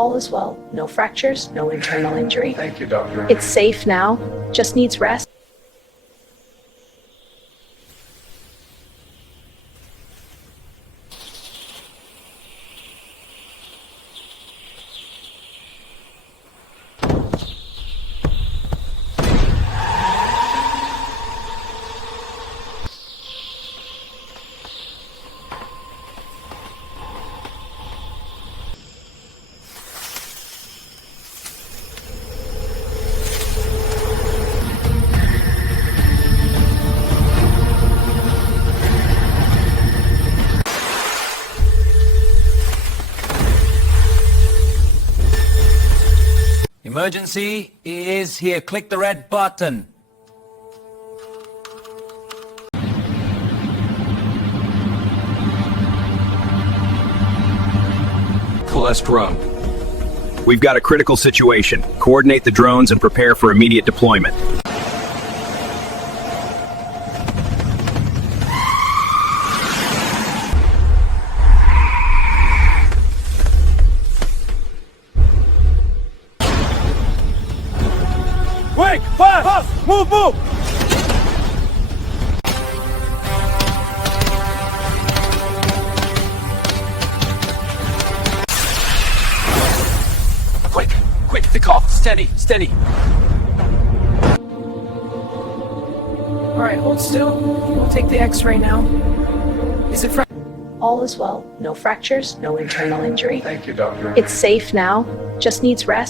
All is well. No fractures, no internal injury. Thank you, doctor. It's safe now. Just needs rest. Emergency is here. Click the red button. Cholesterol. We've got a critical situation. Coordinate the drones and prepare for immediate deployment. Quick! Fast! Move! Quick! Pick off! Steady! All right, hold still. We'll take the x-ray now. Is it All is well. No fractures, no internal injury. Thank you, doctor. It's safe now. Just needs rest.